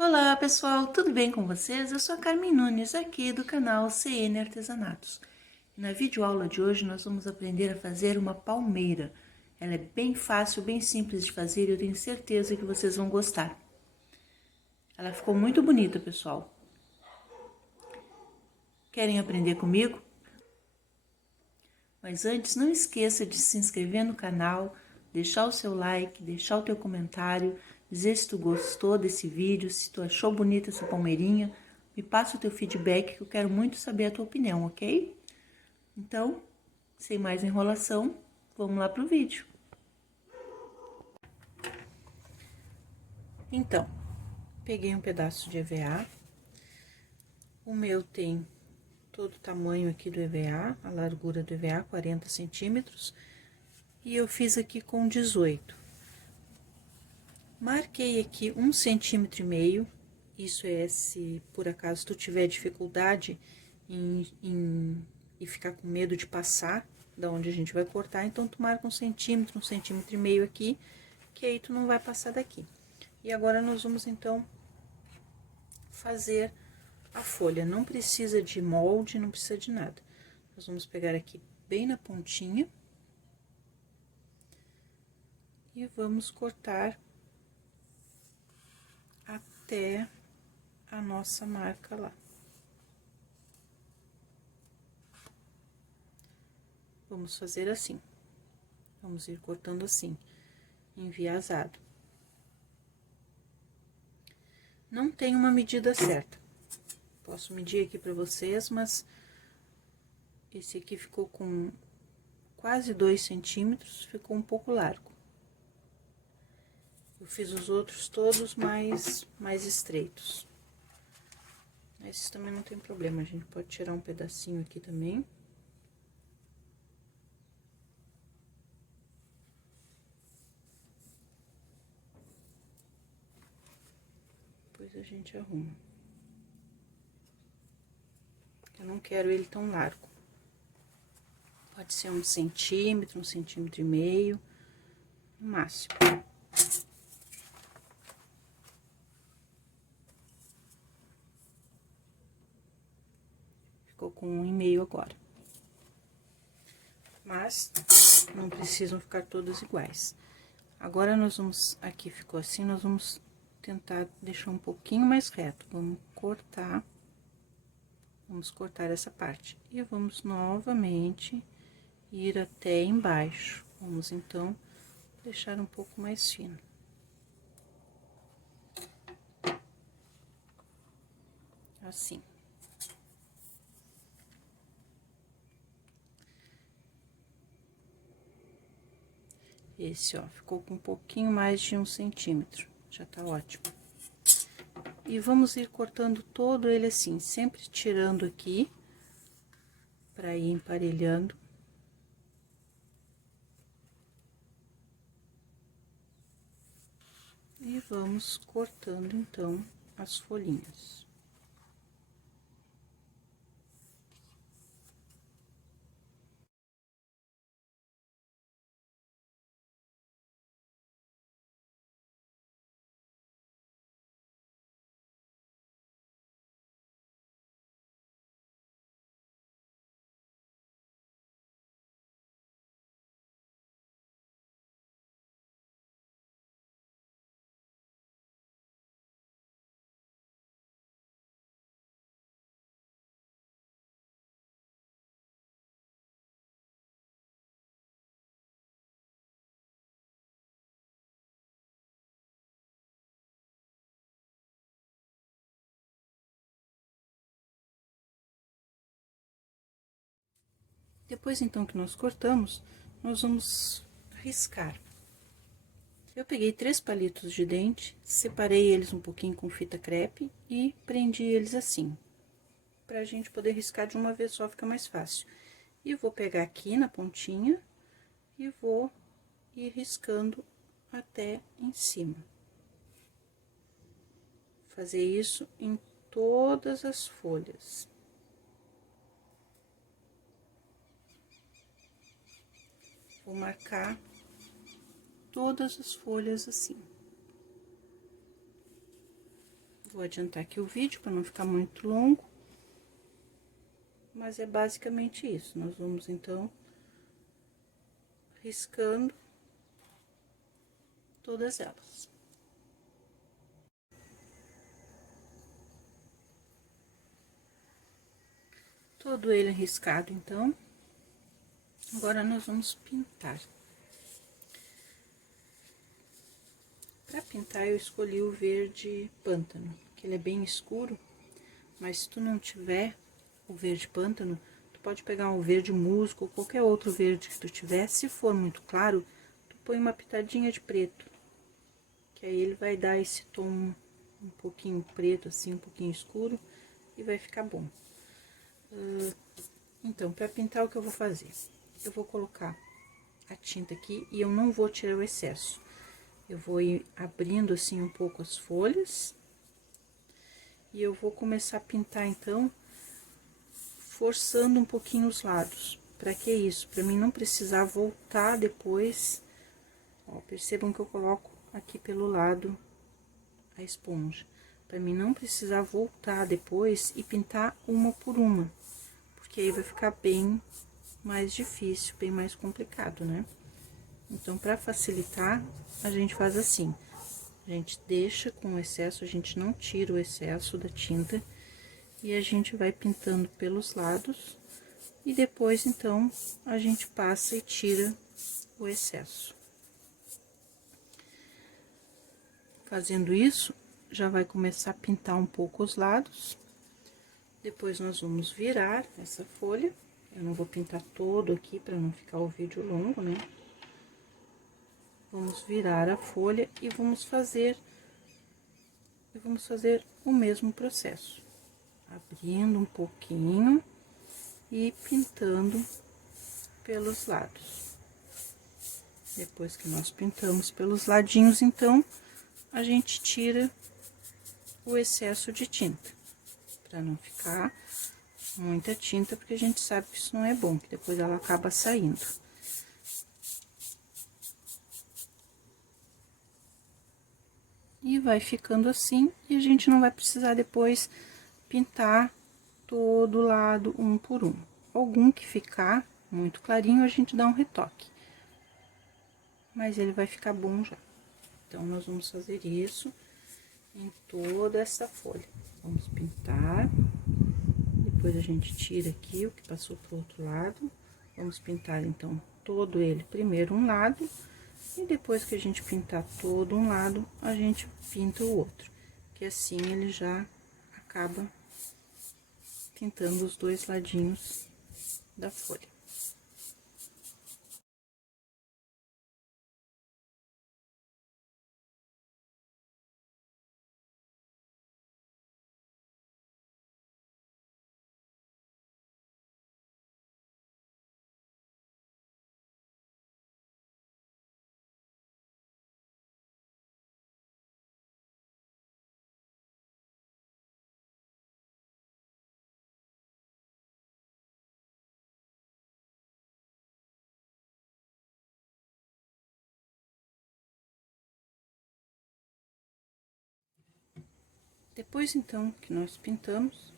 Olá pessoal, tudo bem com vocês? Eu sou a Carmen Nunes, aqui do canal CN Artesanatos. Na videoaula de hoje nós vamos aprender a fazer uma palmeira. Ela é bem fácil, bem simples de fazer e eu tenho certeza que vocês vão gostar. Ela ficou muito bonita, pessoal. Querem aprender comigo? Mas antes, não esqueça de se inscrever no canal, deixar o seu like, deixar o teu comentário, dizer se tu gostou desse vídeo, se tu achou bonita essa palmeirinha, me passa o teu feedback que eu quero muito saber a tua opinião, ok? Então, sem mais enrolação, vamos lá pro vídeo. Então, peguei um pedaço de EVA, o meu tem todo o tamanho aqui do EVA, a largura do EVA, 40 centímetros, e eu fiz aqui com 18. Marquei aqui 1,5 centímetro, isso é se por acaso tu tiver dificuldade e ficar com medo de passar da onde a gente vai cortar, então tu marca 1,5 centímetro aqui, que aí tu não vai passar daqui. E agora nós vamos então fazer a folha, não precisa de molde, não precisa de nada. Nós vamos pegar aqui bem na pontinha e vamos cortar até a nossa marca lá. Vamos fazer assim, vamos ir cortando assim, enviesado. Não tem uma medida certa, posso medir aqui pra vocês, mas esse aqui ficou com quase 2 centímetros, ficou um pouco largo. Eu fiz os outros todos mais estreitos. Esses também não tem problema, a gente pode tirar um pedacinho aqui também. Depois a gente arruma. Eu não quero ele tão largo. Pode ser 1 centímetro, 1,5 centímetro, no máximo. Ficou com 1,5 agora. Mas não precisam ficar todos iguais. Agora nós vamos, aqui ficou assim, nós vamos tentar deixar um pouquinho mais reto. Vamos cortar essa parte. E vamos novamente ir até embaixo. Vamos então deixar um pouco mais fino. Assim. Esse, ó, ficou com um pouquinho mais de 1 centímetro, já tá ótimo. E vamos ir cortando todo ele assim, sempre tirando aqui, pra ir emparelhando. E vamos cortando, então, as folhinhas. Depois, então, que nós cortamos, nós vamos riscar. Eu peguei 3 palitos de dente, separei eles um pouquinho com fita crepe e prendi eles assim. Pra gente poder riscar de uma vez só, fica mais fácil. E vou pegar aqui na pontinha e vou ir riscando até em cima. Fazer isso em todas as folhas. Vou marcar todas as folhas assim. Vou adiantar aqui o vídeo para não ficar muito longo. Mas é basicamente isso. Nós vamos, então, riscando todas elas. Todo ele riscado, então. Agora, nós vamos pintar. Para pintar, eu escolhi o verde pântano, que ele é bem escuro, mas se tu não tiver o verde pântano, tu pode pegar um verde musgo ou qualquer outro verde que tu tiver. Se for muito claro, tu põe uma pitadinha de preto, que aí ele vai dar esse tom um pouquinho preto, assim, um pouquinho escuro, e vai ficar bom. Então, para pintar, o que eu vou fazer? Eu vou colocar a tinta aqui e eu não vou tirar o excesso. Eu vou ir abrindo assim um pouco as folhas. E eu vou começar a pintar, então, forçando um pouquinho os lados. Para que isso? Para mim não precisar voltar depois. Ó, percebam que eu coloco aqui pelo lado a esponja. Para mim não precisar voltar depois e pintar uma por uma. Porque aí vai ficar bem mais difícil, bem mais complicado, né? Então, para facilitar, a gente faz assim. A gente deixa com o excesso, a gente não tira o excesso da tinta. E a gente vai pintando pelos lados. E depois, então, a gente passa e tira o excesso. Fazendo isso, já vai começar a pintar um pouco os lados. Depois, nós vamos virar essa folha. Eu não vou pintar todo aqui, para não ficar o vídeo longo, né? Vamos virar a folha e vamos fazer o mesmo processo. Abrindo um pouquinho e pintando pelos lados. Depois que nós pintamos pelos ladinhos, então, a gente tira o excesso de tinta, para não ficar muita tinta, porque a gente sabe que isso não é bom, que depois ela acaba saindo. E vai ficando assim, e a gente não vai precisar depois pintar todo lado um por um. Algum que ficar muito clarinho, a gente dá um retoque. Mas ele vai ficar bom já. Então, nós vamos fazer isso em toda essa folha. Vamos pintar. Depois, a gente tira aqui o que passou pro outro lado. Vamos pintar, então, todo ele primeiro um lado. E depois que a gente pintar todo um lado, a gente pinta o outro. Que assim, ele já acaba pintando os dois ladinhos da folha. Depois, então, que nós pintamos,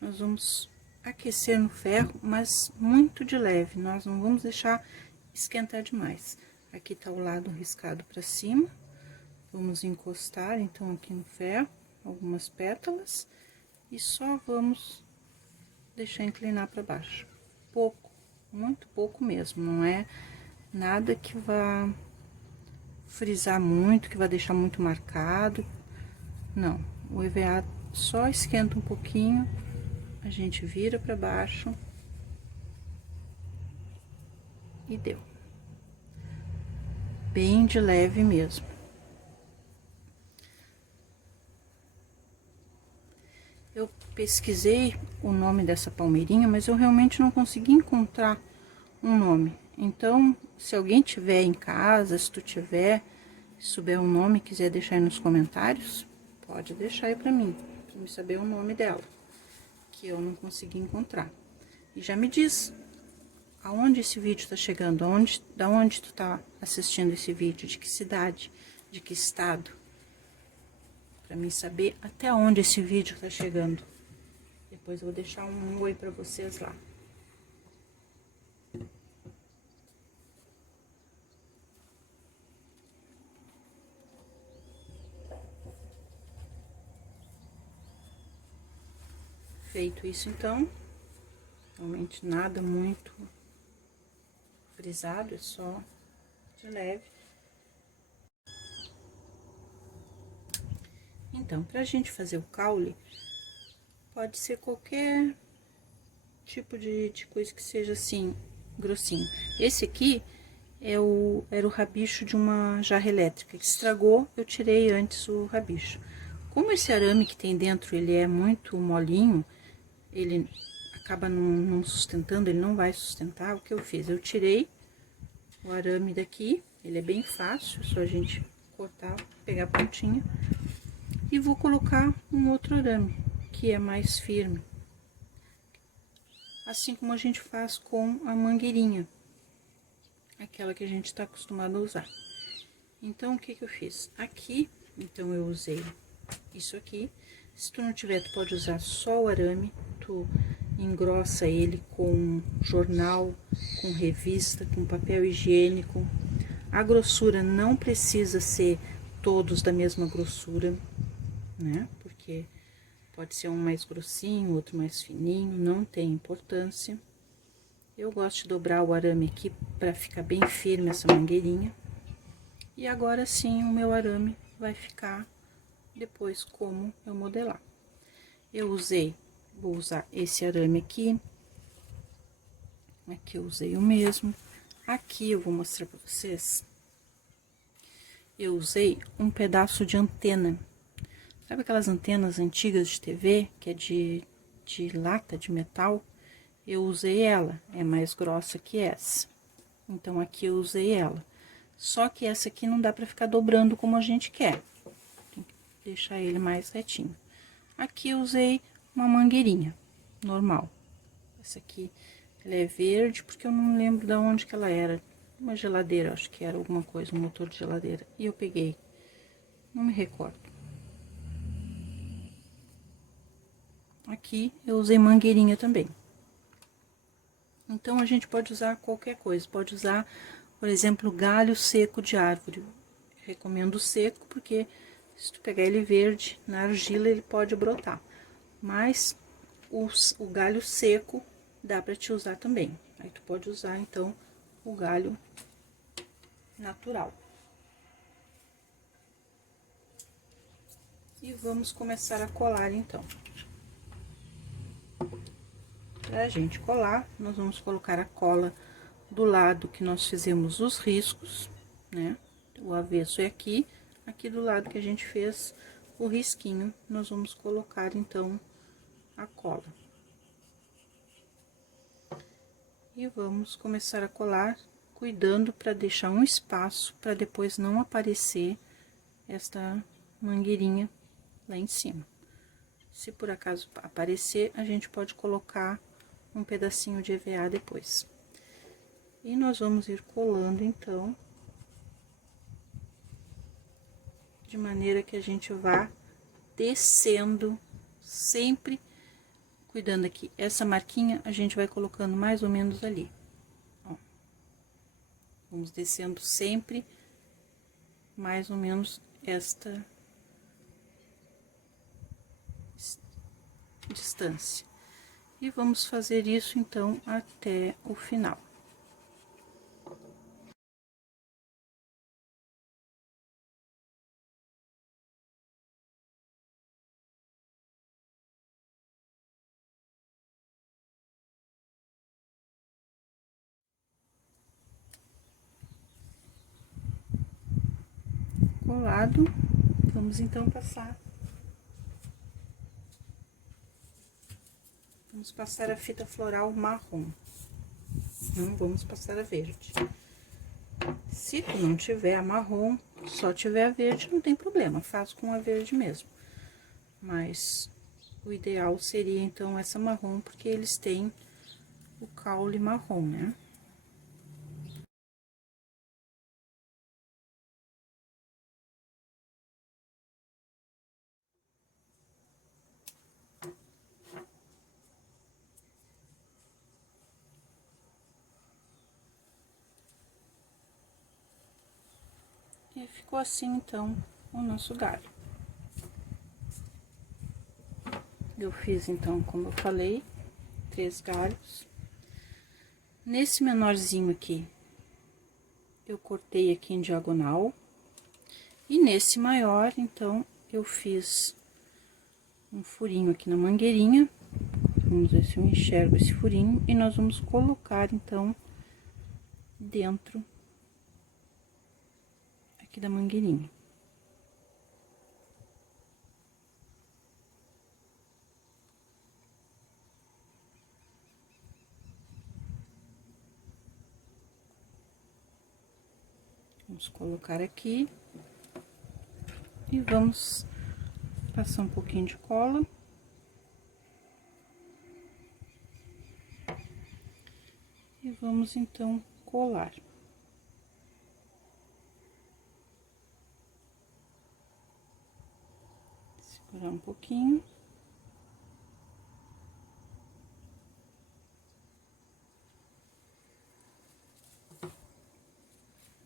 nós vamos aquecer no ferro, mas muito de leve. Nós não vamos deixar esquentar demais. Aqui tá o lado riscado para cima. Vamos encostar, então, aqui no ferro, algumas pétalas. E só vamos deixar inclinar para baixo. Pouco, muito pouco mesmo. Não é nada que vá frisar muito, que vai deixar muito marcado. Não, o EVA só esquenta um pouquinho, a gente vira para baixo e deu. Bem de leve mesmo. Eu pesquisei o nome dessa palmeirinha, mas eu realmente não consegui encontrar um nome. Então, se alguém tiver em casa, se tu tiver, se souber um nome, quiser deixar aí nos comentários, pode deixar aí pra mim saber o nome dela, que eu não consegui encontrar. E já me diz aonde esse vídeo tá chegando, da onde tu tá assistindo esse vídeo, de que cidade, de que estado. para mim saber até onde esse vídeo tá chegando. Depois eu vou deixar um oi para vocês lá. Feito isso, então, realmente nada muito frisado, é só de leve. Então, pra gente fazer o caule, pode ser qualquer tipo de coisa que seja assim, grossinho. Esse aqui era o rabicho de uma jarra elétrica que estragou, eu tirei antes o rabicho. Como esse arame que tem dentro, ele é muito molinho, ele acaba não sustentando, ele não vai sustentar. O que eu fiz? Eu tirei o arame daqui, ele é bem fácil, é só a gente cortar, pegar a pontinha. E vou colocar um outro arame, que é mais firme. Assim como a gente faz com a mangueirinha, aquela que a gente está acostumado a usar. Então, o que que eu fiz? Aqui, então, eu usei isso aqui. Se tu não tiver, tu pode usar só o arame, tu engrossa ele com jornal, com revista, com papel higiênico. A grossura não precisa ser todos da mesma grossura, né? Porque pode ser um mais grossinho, outro mais fininho, não tem importância. Eu gosto de dobrar o arame aqui para ficar bem firme essa mangueirinha. E agora sim o meu arame vai ficar depois como eu modelar. Vou usar esse arame aqui. Aqui eu usei o mesmo. Aqui eu vou mostrar para vocês. Eu usei um pedaço de antena. Sabe aquelas antenas antigas de TV, que é de lata, de metal? Eu usei ela, é mais grossa que essa. Então, aqui eu usei ela. Só que essa aqui não dá pra ficar dobrando como a gente quer. Tem que deixar ele mais retinho. Aqui eu usei uma mangueirinha, normal. Essa aqui, ela é verde, porque eu não lembro de onde que ela era. Uma geladeira, acho que era alguma coisa, um motor de geladeira. E eu peguei, não me recordo. Aqui eu usei mangueirinha também. Então, a gente pode usar qualquer coisa. Pode usar, por exemplo, galho seco de árvore. Recomendo seco, porque se tu pegar ele verde, na argila ele pode brotar. Mas o galho seco dá pra te usar também. Aí tu pode usar, então, o galho natural. E vamos começar a colar, então. Pra gente colar, nós vamos colocar a cola do lado que nós fizemos os riscos, né? O avesso é aqui, aqui do lado que a gente fez o risquinho, nós vamos colocar, então, a cola. E vamos começar a colar, cuidando para deixar um espaço, para depois não aparecer esta mangueirinha lá em cima. Se por acaso aparecer, a gente pode colocar um pedacinho de EVA depois. E nós vamos ir colando, então, de maneira que a gente vá descendo, sempre cuidando aqui. Essa marquinha a gente vai colocando mais ou menos ali. Ó. Vamos descendo sempre mais ou menos esta distância. E vamos fazer isso, então, até o final. Colado, vamos então passar. Vamos passar a fita floral marrom. Não vamos passar a verde. Se tu não tiver a marrom, só tiver a verde, não tem problema, faz com a verde mesmo. Mas o ideal seria, então, essa marrom, porque eles têm o caule marrom, né? E ficou assim, então, o nosso galho. Eu fiz, então, como eu falei, 3 galhos. Nesse menorzinho aqui, eu cortei aqui em diagonal. E nesse maior, então, eu fiz um furinho aqui na mangueirinha. Vamos ver se eu enxergo esse furinho. E nós vamos colocar, então, dentro aqui da mangueirinha. Vamos colocar aqui. E vamos passar um pouquinho de cola. E vamos, então, colar. Segurar um pouquinho.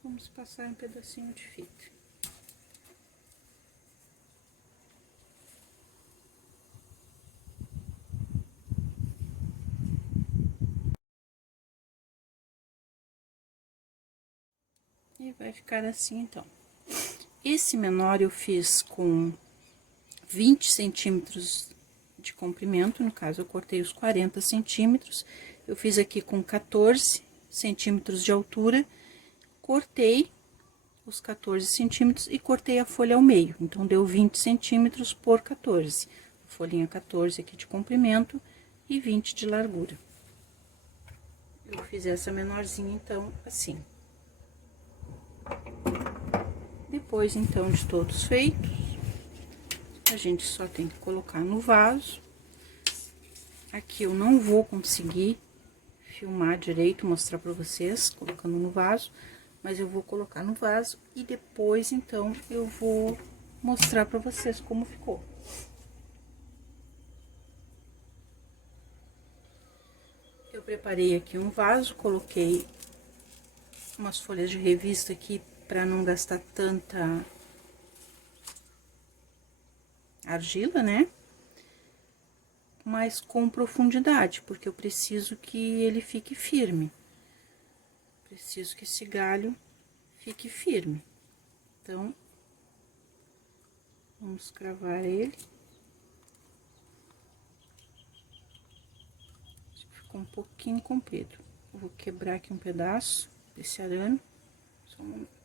Vamos passar um pedacinho de fita. E vai ficar assim, então. Esse menor eu fiz com 20 centímetros de comprimento, no caso, eu cortei os 40 centímetros. Eu fiz aqui com 14 centímetros de altura, cortei os 14 centímetros e cortei a folha ao meio. Então, deu 20 centímetros por 14. Folhinha 14 aqui de comprimento e 20 de largura. Eu fiz essa menorzinha, então, assim. Depois, então, de todos feitos, a gente só tem que colocar no vaso. Aqui eu não vou conseguir filmar direito, mostrar pra vocês, colocando no vaso, mas eu vou colocar no vaso e depois, então, eu vou mostrar pra vocês como ficou. Eu preparei aqui um vaso, coloquei umas folhas de revista aqui pra não gastar tanta argila, né? Mas com profundidade, porque eu preciso que ele fique firme. Preciso que esse galho fique firme. Então, vamos cravar ele. Ficou um pouquinho comprido. Eu vou quebrar aqui um pedaço desse arame. Só um momento.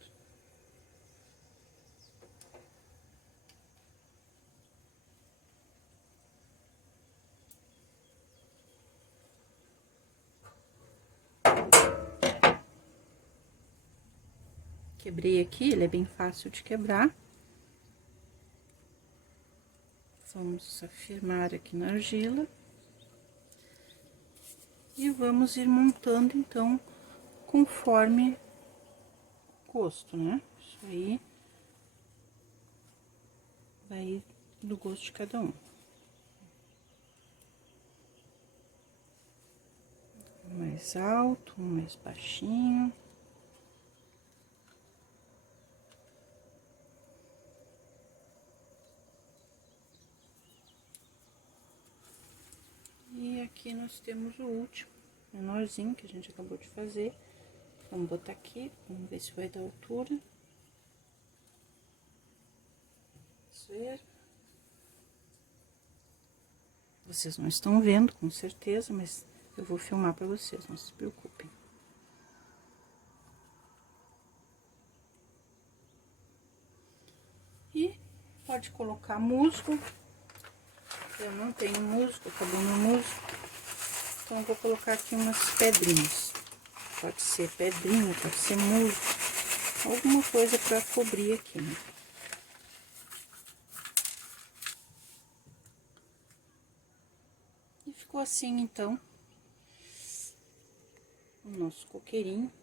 Quebrei aqui, ele é bem fácil de quebrar. Vamos afirmar aqui na argila. E vamos ir montando, então, conforme o gosto, né? Isso aí vai ir do gosto de cada um. Um mais alto, um mais baixinho. E aqui nós temos o último, menorzinho, que a gente acabou de fazer. Vamos botar aqui, vamos ver se vai dar altura. Vamos ver. Vocês não estão vendo, com certeza, mas eu vou filmar pra vocês, não se preocupem. E pode colocar musgo. Eu não tenho musgo, acabou meu musgo. Então, eu vou colocar aqui umas pedrinhas. Pode ser pedrinha, pode ser musgo. Alguma coisa pra cobrir aqui, né? E ficou assim, então, o nosso coqueirinho.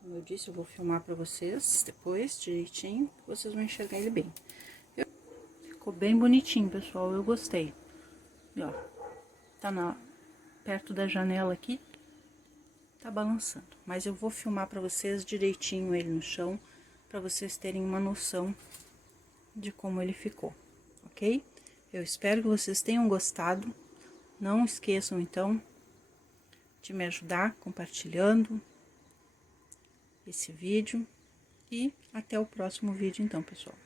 Como eu disse, eu vou filmar pra vocês depois, direitinho, vocês vão enxergar ele bem. Ficou bem bonitinho, pessoal, eu gostei. E, ó, tá perto da janela aqui, tá balançando. Mas eu vou filmar pra vocês direitinho ele no chão, para vocês terem uma noção de como ele ficou, ok? Eu espero que vocês tenham gostado. Não esqueçam, então, de me ajudar compartilhando esse vídeo. E até o próximo vídeo, então, pessoal.